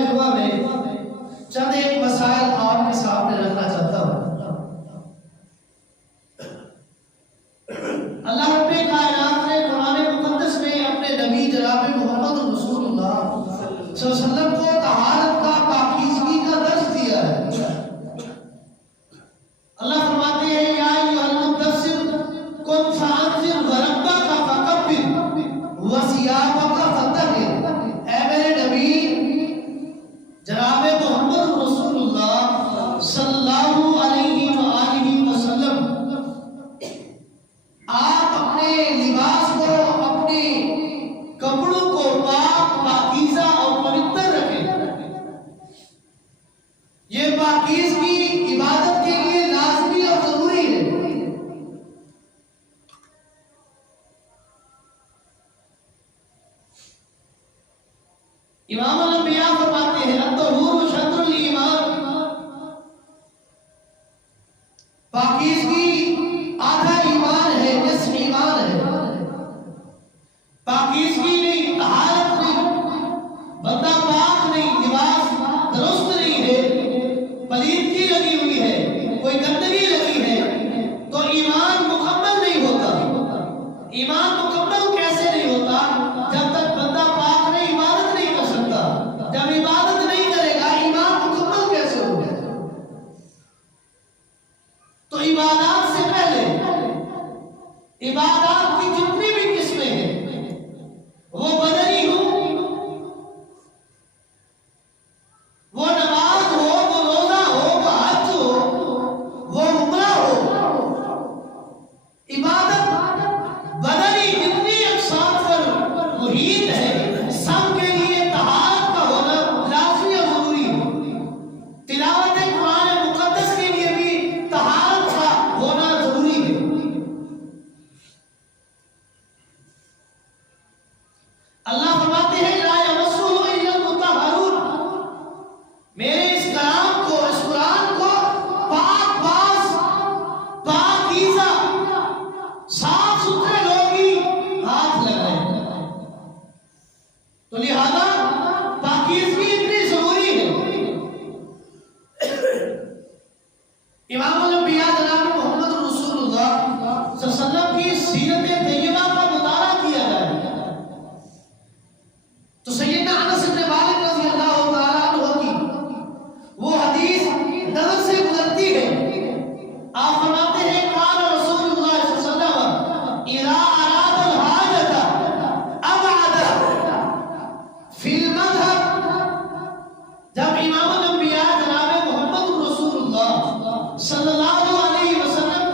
جمعہ میں چند ایک مسائل آپ کے سامنے رکھنا چاہتا ہوں۔ اللہ رب کائنات نے قرآن مقدس میں اپنے نبی جناب محمد رسول اللہ صلی اللہ علیہ وسلم کو طہارت کا، پاکیزگی کا درس دیا ہے۔ اللہ فرماتے ہیں یا ایھا المدثر قم فانذر وربک فکبر وثیابک فطہر۔ اے میرے نبی جناب محمد رسول اللہ صلی اللہ علیہ وآلہ وسلم، آپ اپنے لباس کو، اپنے کپڑوں کو پاک، پاکیزہ اور پوتر رکھیں۔ یہ پاکیزگی عبادت کے لیے لازمی اور ضروری ہے۔ امام الانبیاء فرماتے ہیں الطہور شطر الایمان، پاکیزگی آدھا ایمان ہے، نصف ایمان ہے۔ پاکیزگی نہیں، طہارت نہیں، بندہ پاک نہیں، لباس درست نہیں ہے، پلیدگی لگی ہوئی ہے، کوئی گندگی لگی ہے، تو ایمان مکمل نہیں ہوتا۔ ایمان مکمل کیسے نہیں ہوتا؟ جب تک بندہ پاک نہیں، عبادت نہیں کر سکتا۔ جب عبادت نہیں کرے گا، ایمان مکمل کیسے ہوگا؟ تو عبادات سے پہلے، عبادات کی جتنی بھی قسمیں ہیں، وہ بدنی ہو، وہ نماز ہو، وہ روزہ ہو، وہ حج ہو، وہ عمرہ ہو، عبادت بدنی جتنی اقسام پر محیط ہے، سب کے لیے طہارت کا ہونا لازمی اور ضروری ہے۔ تلاوت قرآن مقدس کے لیے بھی طہارت کا ہونا ضروری ہے۔ اللہ فرماتے ہیں لا یمسہ الا المطہرون، میرے اس کلام کو، اس قرآن کو پاک باز، پاکیزہ، صاف ستھرے لوگ ہی ہاتھ لگائیں۔ تو لہذا پاکیزگی اتنی ضروری ہے۔ امام الانبیاء جناب محمد رسول اللہ صلی اللہ علیہ وسلم کی سیرت طیبہ کا مطالعہ کیا جائے تو سیدنا انس بن مالک رضی اللہ تعالیٰ عنہ کی وہ حدیث نظر سے گزرتی ہے۔ آپ فرماتے ہیں قال رسول اللہ صلی اللہ علیہ وسلم اذا اراد الحاجۃ ابعد فی المذهب، جب امام الانبیاء جناب محمد رسول اللہ صلی اللہ علیہ وسلم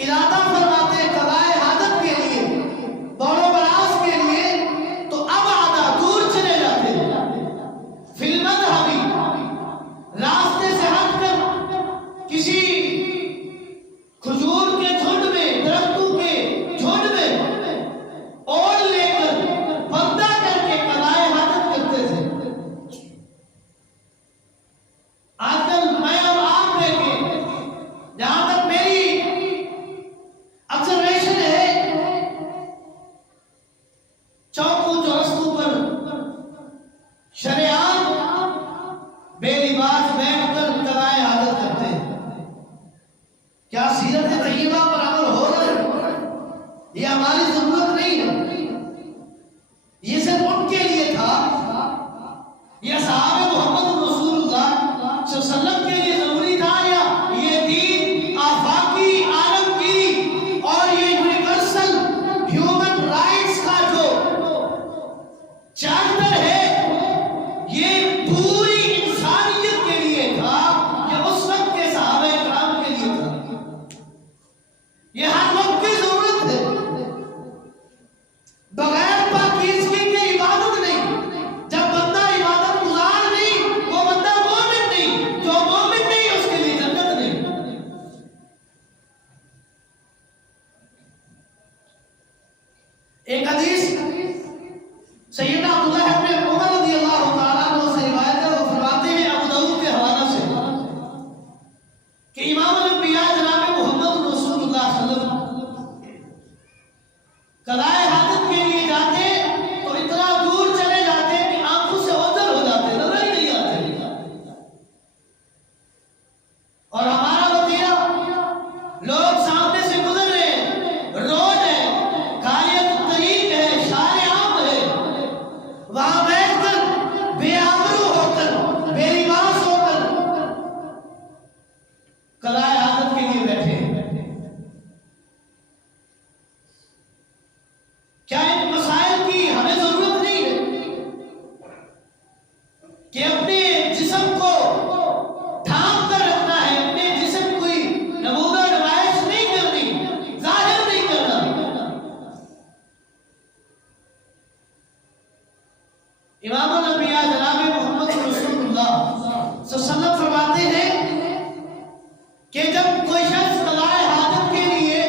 ارادہ فرماتے قضائے حاجت کے لیے، دور و براز کے لیے، تو ابعد دور چلے جاتے فی المذهب، راستے سے ہٹ کر کسی کھجور کے جھنڈ میں، درختوں کے جھنڈ میں اوڑھ لے کر پردہ کر کے قضائے حاجت کرتے تھے۔ آج کل میں اور آپ دیکھیں، جہاں تک میری آبزرویشن ہے، چوکوں چورستوں پر شریعان بے لباس بیٹھ کر قضائے حاجت کرتے ہیں۔ کیا سیرت طیبہ پر عمل ہو رہا ہے؟ یہ ہماری ضرورت نہیں ہے، یہ صرف ان کے لیے تھا، یہ صحابہ محمد رسول اللہ صلی اللہ علیہ وسلم کے لیے ضروری تھا، یا یہ دین آفاقی، عالمگیری اور یہ یونیورسل ہیومن رائٹس کا جو چارٹر ہے، یہ پوری انسانیت کے لیے تھا، یہ اس وقت کے صحابہ کرام کے لیے تھا؟ یہ ہر وقت کی ضرورت ہے۔ بغیر پاکیزگی کے عبادت نہیں۔ جب بندہ عبادت گزار نہیں امام الانبیاء جناب محمد رسول اللہ صلی اللہ علیہ وسلم فرماتے ہیں کہ جب کوئی شخص قضائے حاجت کے لیے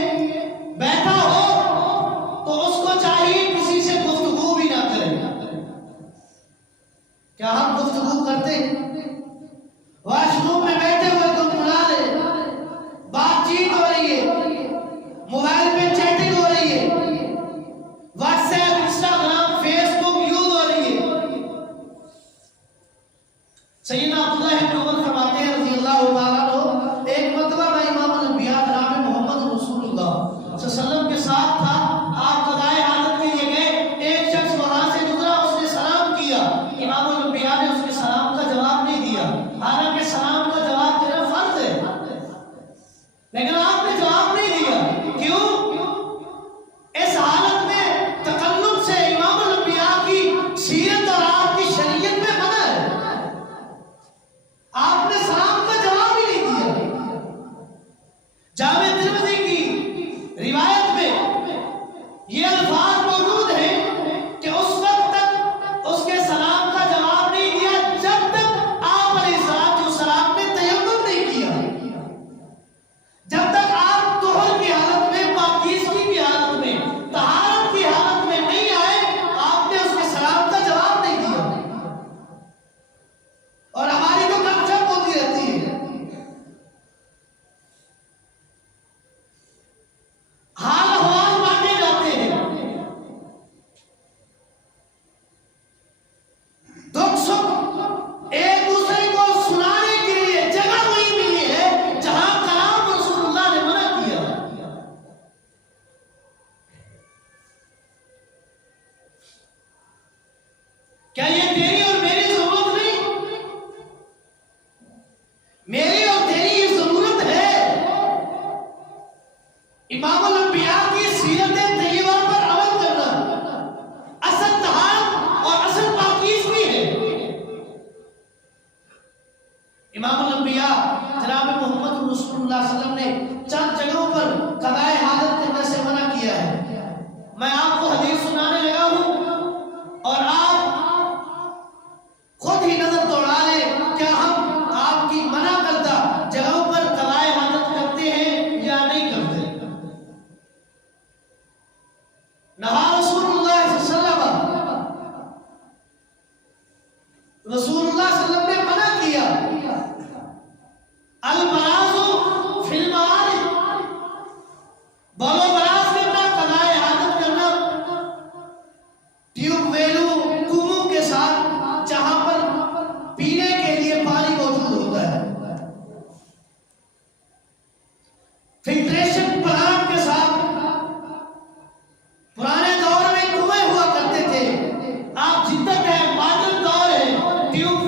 بیٹھا ہو تو اس کو چاہیے کسی سے گفتگو بھی نہ کرے۔ کیا ہم گفتگو کرتے ہیں؟ واش روم میں بیٹھے ہوئے تو بلا لے، بات چیت ہو رہی ہے، موبائل پہ چیٹنگ ہو رہی ہے، واٹس ایپ، انسٹاگرام، فیس بک یوز ہو رہی ہے۔ سیدنا عبداللہ بن عمر فرماتے ہیں رضی اللہ تعالیٰ عنہ، ایک مرتبہ میں امام الانبیاء جناب محمد رسول اللہ صلی اللہ علیہ وسلم کے ساتھ تھا، آپ قضائے حاجت کے لیے گئے، ایک شخص وہاں سے گزرا، اس نے سلام کیا، امام الانبیاء نے اس کے سلام کا جواب نہیں دیا، حالانکہ سلام کا جواب دینا فرض ہے، لیکن آپ نے جواب نہیں دیا۔ کیوں؟ اس حالت میں تکلم سے امام الانبیاء کی سیرت اور آپ کی شریعت میں منع ہے، آپ نے سلام کا جواب ہی نہیں دیا۔ جامع ترمذی کی روایت میں یہ الفاظ موجود ہیں کہ اس وقت تک اس کے سلام کا جواب نہیں دیا جب تک آپ علیہ السلام نے تیمم نہیں کیا، جب تک آپ طہر کی حالت میں، پاکیزگی کی حالت میں، طہارت کی حالت میں نہیں آئے، آپ نے اس کے سلام کا جواب نہیں دیا۔ اور ہماری تو گپ شپ ہوتی رہتی ہے، حال احوال بانٹے جاتے ہیں، دکھ سکھ ایک دوسرے کو سنانے کے لیے جگہ وہی ملی ہے جہاں کلام رسول اللہ نے منع کیا۔ کیا یہ تیری اور میری ضرورت نہیں؟ میری اور تیری یہ ضرورت ہے۔ امام الانبیاء کی سیرت طیبہ پر عمل کرنا اصل طہارت اور اصل پاکیزگی ہے۔ امام الانبیاء جناب محمد رسول اللہ صلی اللہ علیہ وسلم نے چند جگہوں پر قضائے حاجت کرنے سے منع کیا ہے۔ میں آپ کو حدیث سنانے لگا ہوں اور آپ خود ہی نظر دوڑا لیں، کیا ہم آپ کی منع کردہ جگہوں پر قضائے حاجت کرتے ہیں یا نہیں کرتے؟ نہا رسول اللہ صلی اللہ علیہ وسلم، رسول اللہ صلی اللہ علیہ وسلم نے منع کیا، البراز فی المعارض، بول و براز کرنا، قضائے حاجت کرنا ٹیوب ویلوں، کنویں کے ساتھ جہاں پر پینے کے لیے پانی موجود ہوتا ہے، فلٹریشن پلانٹ کے ساتھ۔ پرانے دور میں کنویں ہوا کرتے تھے، آپ جدت ہے، ماڈرن دور ہے، ٹیوب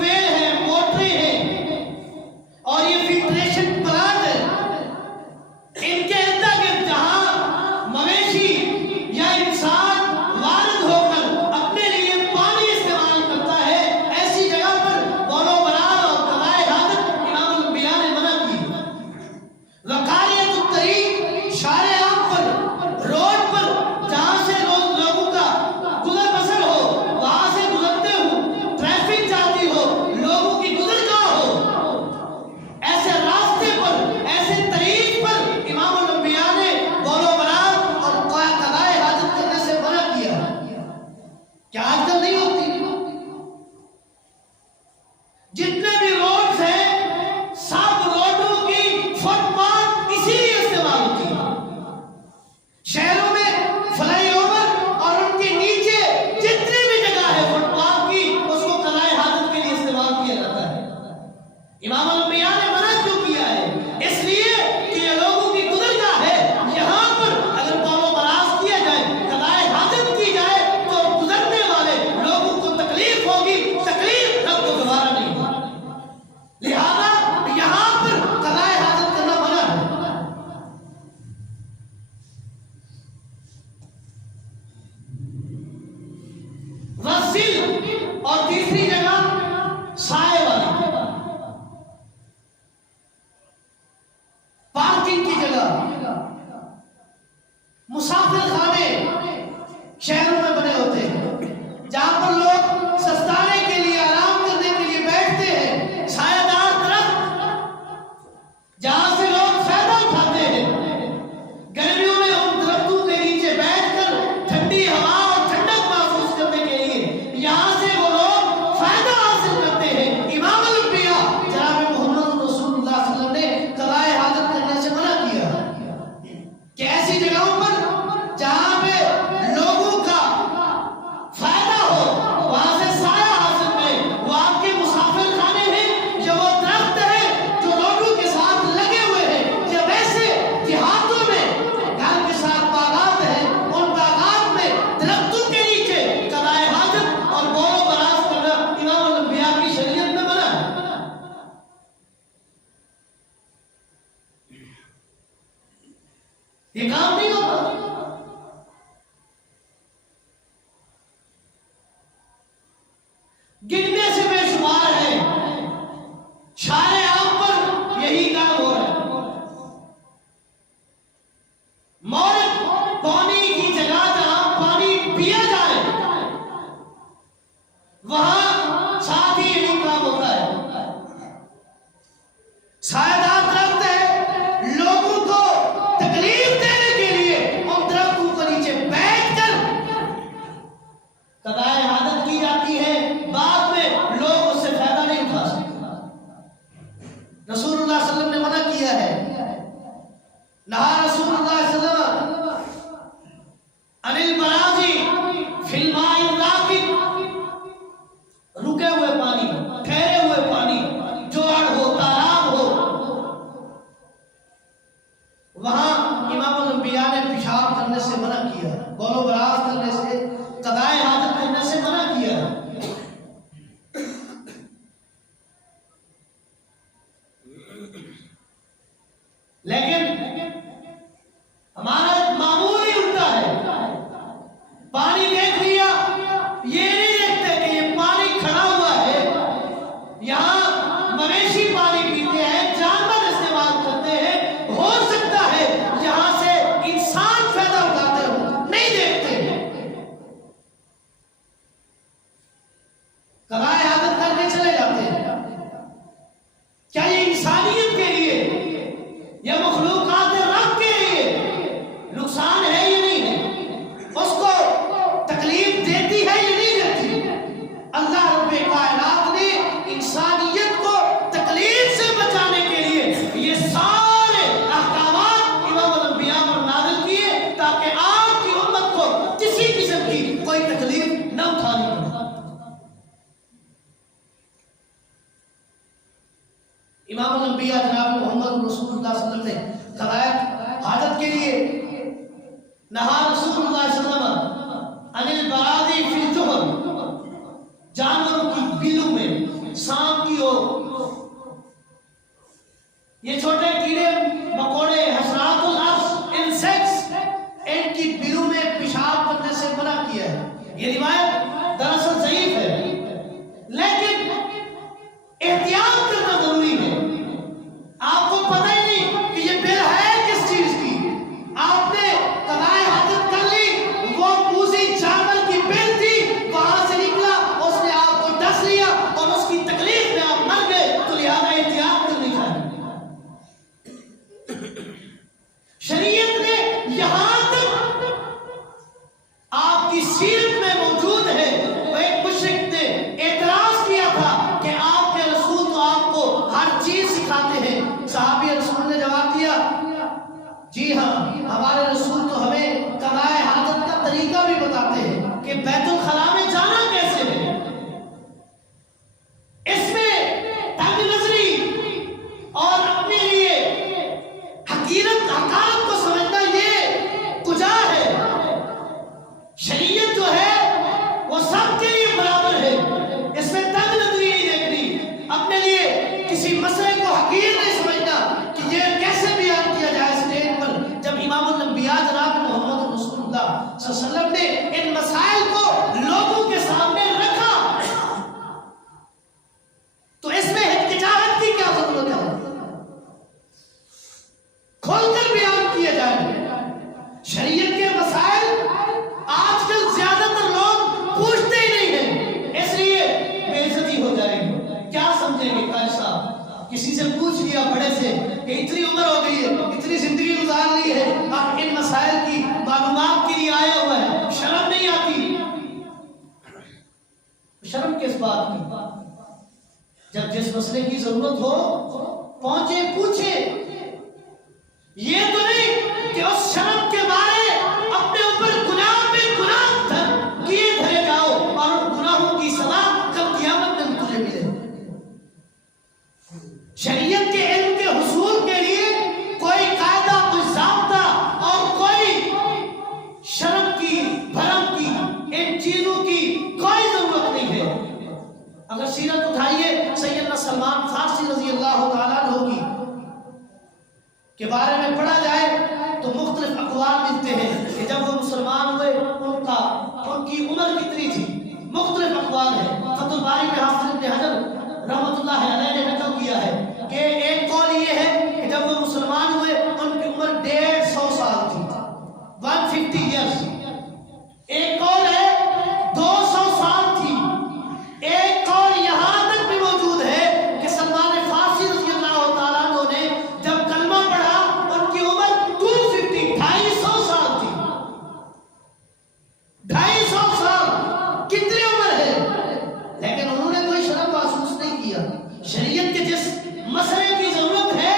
یہ کام نہیں ہوتا. گننے سے بے شمار ہے شارے عام پر یہی کام ہو رہا ہے. مورد پانی کی جگہ جہاں پانی پیا جائے وہاں ساتھ ہی یہی کام ہوتا ہے. شاید آپ درخت ہے لوگوں کو تکلیف دینے کے لیے ان درختوں کے نیچے بیٹھ کر قضائے حاجت کی جاتی ہے، بعد میں لوگ اس سے فائدہ نہیں اٹھا سکتے. رسول اللہ صلی اللہ علیہ وسلم نے منع کیا ہے. نہا رسول اللہ صلی اللہ علیہ وسلم عن البراضی فی الماء الراکد، رکے ہوئے پانی، ٹھہرے ہوئے پانی، جوڑ ہو، تالاب ہو، وہاں امام الانبیاء نے پیشاب کرنے سے منع کیا، بول و براز کرنے سے، قضائے حاجت کرنے سے منع کیا. لیکن ہمارا معمول ہی الٹا ہے. پانی دیکھ لیا، یہ نہیں دیکھتے کہ یہ پانی کھڑا ہوا ہے، یہاں مویشی پانی پیتے ہیں، جانور استعمال کرتے ہیں، ہو سکتا ہے یہاں سے انسان فائدہ اٹھاتے ہو، نہیں دیکھتے. قضائے حاجت کر کے چلے جاتے ہیں. کیا یہ انسانیت کے لیے یا مخلوقات رب کے لیے نقصان ہے یا نہیں ہے؟ اس کو تکلیف دیتی ہے یا نہیں دیتی؟ اللہ رب کائنات نے انسانیت کو تکلیف سے بچانے کے لیے یہ سارے احکامات امام الانبیاء پر نازل کیے تاکہ آپ کی امت کو کسی قسم کی کوئی تکلیف نہ اٹھانی پڑے. امام الانبیاء جناب محمد رسول اللہ صلی اللہ علیہ وسلم نے قضائے حاجت کے لیے نہا رسول اللہ صلی اللہ علیہ وسلم عن البراضی فی الجحر، جانوروں کی بلوں میں، سانپ کی ہو، یہ چھوٹے کیڑے مکوڑے حشرات الارض انسیکٹس، ان کی بلوں میں پیشاب کرنے سے منع کیا ہے. یہ روایت دراصل ضعیف ہے لیکن احتیاط کرنا ضروری ہے. آپ کو پتہ ہی نہیں کہ یہ بل ہے کس چیز کی، آپ نے قضائے حاجت کر لی، وہ موذی جانور کی بل تھی، وہاں سے نکلا، اس نے آپ کو ڈس لیا اور اس کی تکلیف میں آپ مر گئے، تو لہذا احتیاط کرنی چاہیے. شریعت نے یہاں تک آپ کی سیرت میں موجود ہے. وہ ایک مشرک نے اعتراض کیا تھا کہ آپ کے رسول تو آپ کو ہر چیز سکھاتے ہیں. صحابی رسول نے جواب دیا، جی ہاں، ہمارے رسول تو ہمیں قضائے حاجت کا طریقہ بھی بتاتے ہیں کہ بیت الخلا میں جانا کیسے ہے. اس میں تنگ نظری اور اپنے لیے حقارت کو سمجھنا یہ کجا ہے. شریعت جو ہے وہ سب کے لیے برابر ہے، اس میں تنگ نظری نہیں دیکھنی، اپنے لیے کسی مسئلے کو حقیر نہیں سمجھنا کہ یہ کیسے بیان کیا جائے اسٹیج پر. جب امام الانبیاء جناب محمد رسول اللہ صلی اللہ علیہ وسلم نے ان مسائل کو لوگوں کے سامنے رکھا تو اس میں ہچکچاہٹ کی کیا ضرورت ہے؟ کھول کر بیان کیا جائے. شریعت کے مسائل آج کل زیادہ تر لوگ پوچھتے ہی نہیں ہیں، اس لیے بے عزتی ہو جائے گی. کیا سمجھیں گے قائد صاحب؟ کسی سے پوچھ لیا بڑے سے کہ اتنی عمر ہو گئی ہے، اتنی زندگی گزار لی ہے، اب ان مسائل کی معلومات کے لیے آیا ہوا ہے، شرم نہیں آتی؟ شرم کس بات کی؟ جب جس مسئلے کی ضرورت ہو پہنچے، پوچھے. یہ تو نہیں کہ اس شرم کے بارے اپنے اوپر گناہ پہ گناہ کیے دھرے جاؤ اور ان گناہوں کی سزا کل قیامت میں تجھے ملے. شریعت کے علم کے حصول کے لیے کوئی قاعدہ، کوئی ضابطہ اور کوئی شرم کی، بھرم کی، ان چیزوں کی کوئی ضرورت نہیں ہے. اگر سیرت اٹھائیے سیدنا سلمان فارسی رضی اللہ تعالیٰ عنہ کی کے بارے میں پڑھا جائے تو مختلف ملتے ہیں کہ جب وہ مسلمان ہوئے ان کی عمر کتنی تھی. مختلف اقوال ہے. فتح الباری میں حافظ ابن حجر رحمۃ اللہ علیہ نے نقل کیا ہے کہ ایک قول یہ ہے کہ جب وہ مسلمان ہوئے ان کی عمر 150 سال تھی, 150 ایئرس. ایک قول ہے 200 سال تھی. ایک قول یہاں تک بھی موجود ہے کہ سلمان فارسی رضی اللہ تعالیٰ عنہ نے جب کلمہ پڑھا ان کی عمر 250 250 سال تھی. 250 سال کتنی عمر ہے, لیکن انہوں نے کوئی شرم محسوس نہیں کیا. شریعت کے جس مسئلے کی ضرورت ہے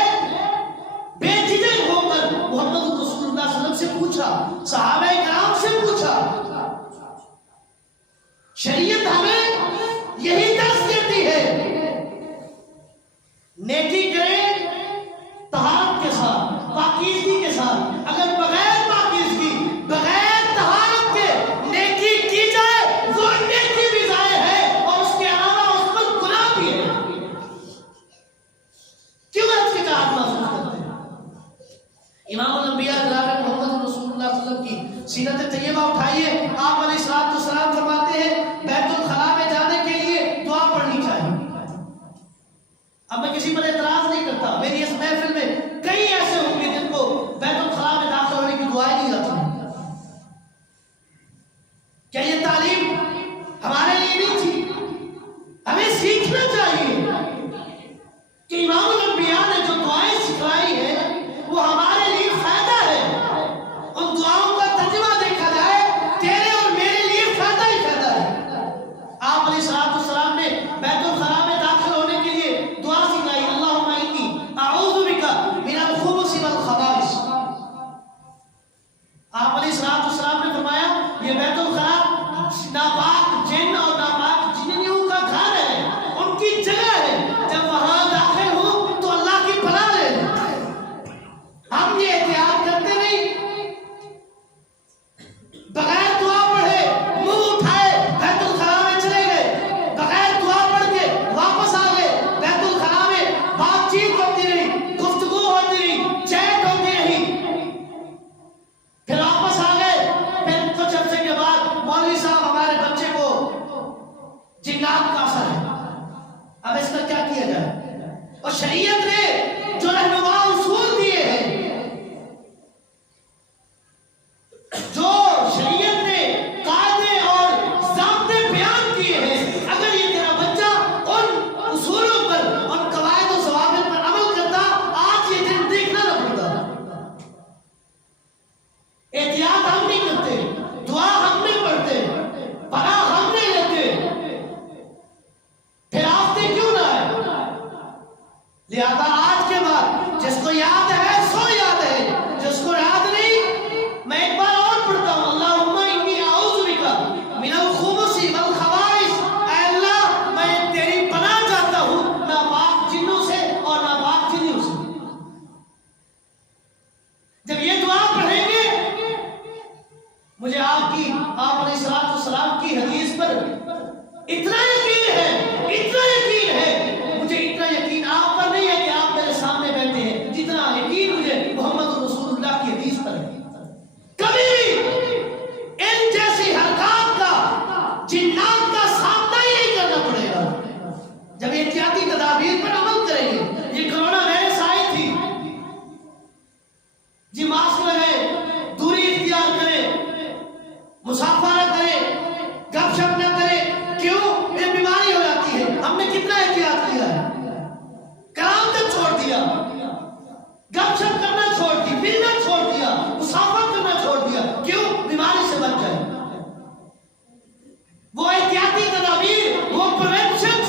بے جھجک ہو کر محمد رسول اللہ صلی اللہ علیہ وسلم سے پوچھا, صحابہ کرام سے پوچھا. شریعت ہمیں یہی درس دیتی ہے, نیکی کریں طہارت کے ساتھ, پاکیزگی کے ساتھ. اگر بغیر پاکیزگی بغیر طہارت کے نیکی کی جائے وہ نیکی بھی ضائع ہے اور اس کے علاوہ اس پر گناہ بھی ہے. کیوں احتجاج محسوس کرتے ہیں؟ امام الانبیاء جناب محمد رسول اللہ صلی اللہ علیہ وسلم کی سیرت طیبہ اٹھائیے. آپ علیہ السلام فرماتے ہیں بیت الخلاء میں جانے کے لیے دعا پڑھنی چاہیے. اب میں کسی پر اعتراض نہیں کرتا, میری اس محفل میں کئی ایسے ہوں گے جن کو بیت الخلاء میں داخل ہونے کی دعائیں نہیں آتی. کیا یہ تعلیم ہمارے لیے نہیں تھی؟ ہمیں سیکھنا چاہیے کہ امام الانبیاء نے جو دعائیں سکھلائی ہیں وہ ہمارے لیے فائدہ ہے. ان دعاؤں کا ترجمہ دیکھا جائے تیرے اور میرے لیے فائدہ ہی فائدہ ہے. آپ علیہ السلام نے بیت الخلاء میں داخل ہونے کے لیے دعا سکھلائی, اللہم انی اعوذ بک من الخبث والخبائث. آپ علیہ السلام نے فرمایا یہ بیت الخلاء ناپاک جن اور ناپاک جنیوں کا گھر ہے, ان کی جگہ ہے. جب وہاں داخل ہوں تو اللہ کی پناہ لے لیں. ہم یہ احتیاط کرتے نہیں, بغیر دعا پڑھے منہ اٹھائے بیت الخلاء میں چلے گئے, بغیر دعا پڑھ کے واپس آ گئے. بیت الخلاء میں بات چیت ہوتی رہی, گفتگو ہوتی رہی, چیٹ ہوتی رہی, پھر واپس آ گئے. پھر کچھ عرصے کے بعد مولوی صاحب ہمارے بچے کو جنات کا اثر ہے, اب اس کا کیا کیا جائے؟ اور شریعت نے جو رہنما اصول دیے ہیں, جو شریعت نے قاعدے اور ضابطے بیان کیے ہیں, اگر یہ تیرا بچہ ان اصولوں پر, ان قواعد و ضوابط پر عمل کرتا, آج یہ دن دیکھنا نہ پڑتا. احتیاط ہم نہیں کرتے, دعا ہم نہیں پڑھتے, پناہ ہم نہیں لیتے, پھر آفتے کیوں نہ ہے؟ لہذا آج کے بعد جس کو یاد ہے سو یاد ہے, جس کو یاد نہیں میں ایک بار اور پڑھتا ہوں, اللہم انی اعوذ بک من الخبث والخبائث. اے اللہ میں تیری پناہ چاہتا ہوں ناپاک جنوں سے اور ناپاک جنوں سے. جب یہ دعا پڑھیں گے مجھے آپ علیہ السلام کی حدیث پر اتنا یقین ہے, اتنا یقین ہے, مجھے اتنا یقین آپ پر نہیں ہے کہ آپ میرے سامنے بیٹھے ہیں, جتنا یقین مجھے محمد رسول اللہ کی حدیث پر ہے. کبھی ان جیسی حرکات کا, جنات کا سامنا ہی نہیں کرنا پڑے گا جب احتیاطی تدابیر پر عمل کریں گے. یہ کرونا وائرس آئی تھی, جی ماسک لگائے, دوری اختیار کریں, مسافہ نہ کریں, گپ شپ نہ کریں. کیوں؟ یہ بیماری ہو جاتی ہے. ہم نے کتنا احتیاط کیا ہے, کلام تک چھوڑ دیا, گپ شپ کرنا چھوڑ دی, ملنا چھوڑ دیا, مسافہ کرنا چھوڑ دیا. کیوں؟ بیماری سے بچ جائے. وہ احتیاطی تدابیر, وہ پریونشن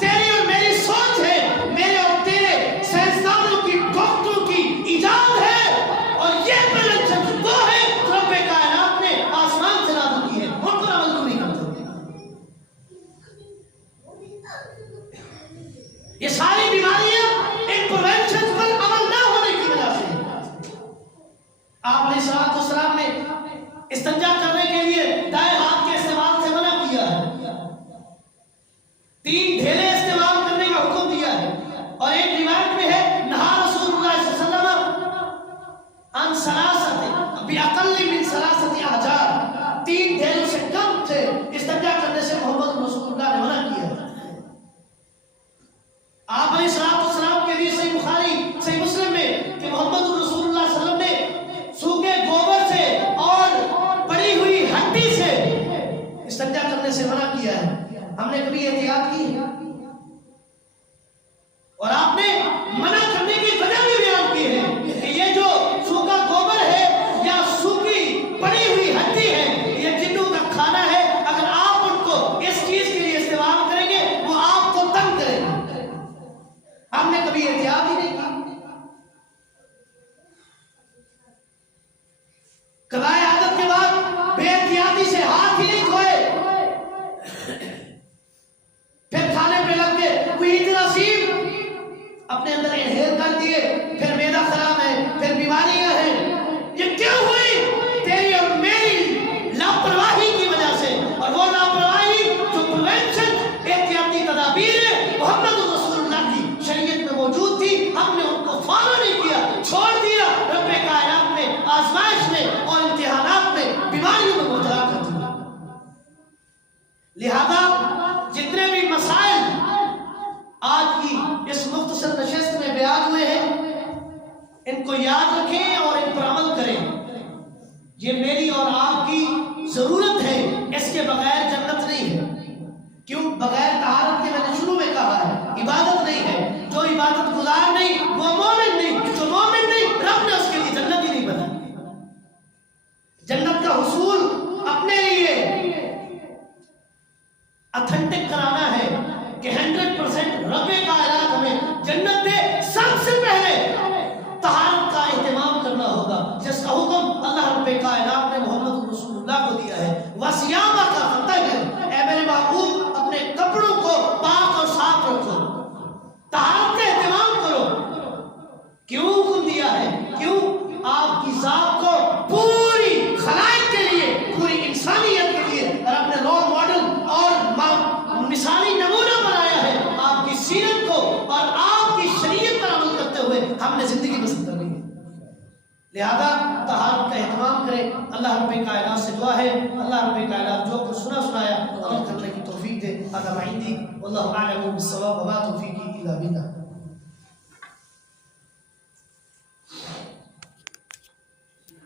تیری اور میری سوچ ہے, میرے اور تیرے سائنسدانوں کی, ڈاکٹروں کی ایجاد ہے. اور یہ پریونشن وہ ہے رب کائنات نے آسمان سے نازل کی ہے, ان پر عمل کیوں نہیں کرتے؟ یہ ساری بیماریاں ایک پریونشن پر عمل نہ ہونے کی وجہ سے. آپ علیہ السلام نے استنجا کرنے کے لیے دائیں ہاتھ کے استعمال سے منع کیا ہے, 3 ڈھیلے استعمال کرنے کا حکم دیا ہے. اور ایک روایت میں ہے نہا رسول اللہ صلی اللہ علیہ وسلم عن ثلاثه بعقل احتیاط کی ہے اور آپ نے منع کرنے کی وجہ بھی بیان کی ہے کہ یہ جو سوکھا گوبر ہے یا سوکھی پڑی ہوئی ہڈی ہے یہ جنوں کا کھانا ہے، اگر آپ ان کو اس چیز کے لیے استعمال کریں گے وہ آپ کو تنگ کریں گے۔ ہم نے کبھی احتیاط ہی نہیں کی، قضائے عادت کے بعد بے احتیاطی سے ہاتھ ہی نہیں دھوئے، پھر کھانے پہ لگ کے کوئی جراثیم اپنے اندر انہیل کر دیے، پھر معدہ خراب ہے، پھر بیماریاں ہیں۔ یہ کیوں ہوئی؟ تیری اور میری لاپرواہی کی وجہ سے، اور وہ لاپرواہی جو پریونشن احتیاطی تدابیر محمد رسول اللہ کی شریعت میں موجود تھی، ہم نے ان کو فالو نہیں کیا، چھوڑ دیا، رب کائنات میں آزمائش میں اور امتحانات میں بیماریوں میں مبتلا کر دیا۔ لہذا جتنے بھی مسائل آج کی اس مختصر نشست میں بیان ہوئے ہیں ان کو یاد رکھیں اور ان پر عمل کریں۔ یہ میری اور آپ کی ضرورت ہے، اس کے بغیر جنت نہیں ہے۔ کیوں؟ بغیر طہارت کے میں نے شروع میں کہا ہے عبادت نہیں ہے، جو عبادت گزار نہیں وہ مومن نہیں، جو مومن نہیں رب نے اس کے لیے جنت ہی نہیں بنائی۔ جنت کا حصول اپنے لیے اتھینٹک کرانا ہے کہ 100% رب کائنات ہمیں جنت دے، سب سے پہلے طہارت کا اہتمام کرنا ہوگا، جس کا حکم اللہ رب کائنات نے محمد رسول اللہ کو دیا ہے۔ وَثِيَابَكَ فَطَهِّرْ، اے میرے محبوب اپنے کپڑوں کو پاک اور صاف رکھو، طہارت کا اہتمام کرو۔ کیوں حکم دیا ہے؟ کیوں؟ آپ کی ذات کو پوری خلائق کے لیے، پوری انسانیت کے لیے رب نے رول ماڈل اور مثالی نمونہ بنایا ہے۔ آپ کی سیرت کو اور آپ کی شریعت پر عمل کرتے ہوئے ہم نے زندگی بسر کرنی ہے۔ لہذا طہارت کا اہتمام کریں۔ اللہ رب کائنات سے دعا ہے اللہ رب کائنات جو کچھ سنا سنایا عمل کرنے کی توفیق دے۔ هذا ما عندي والله اعلم بالصواب وما توفيقي الا بالله۔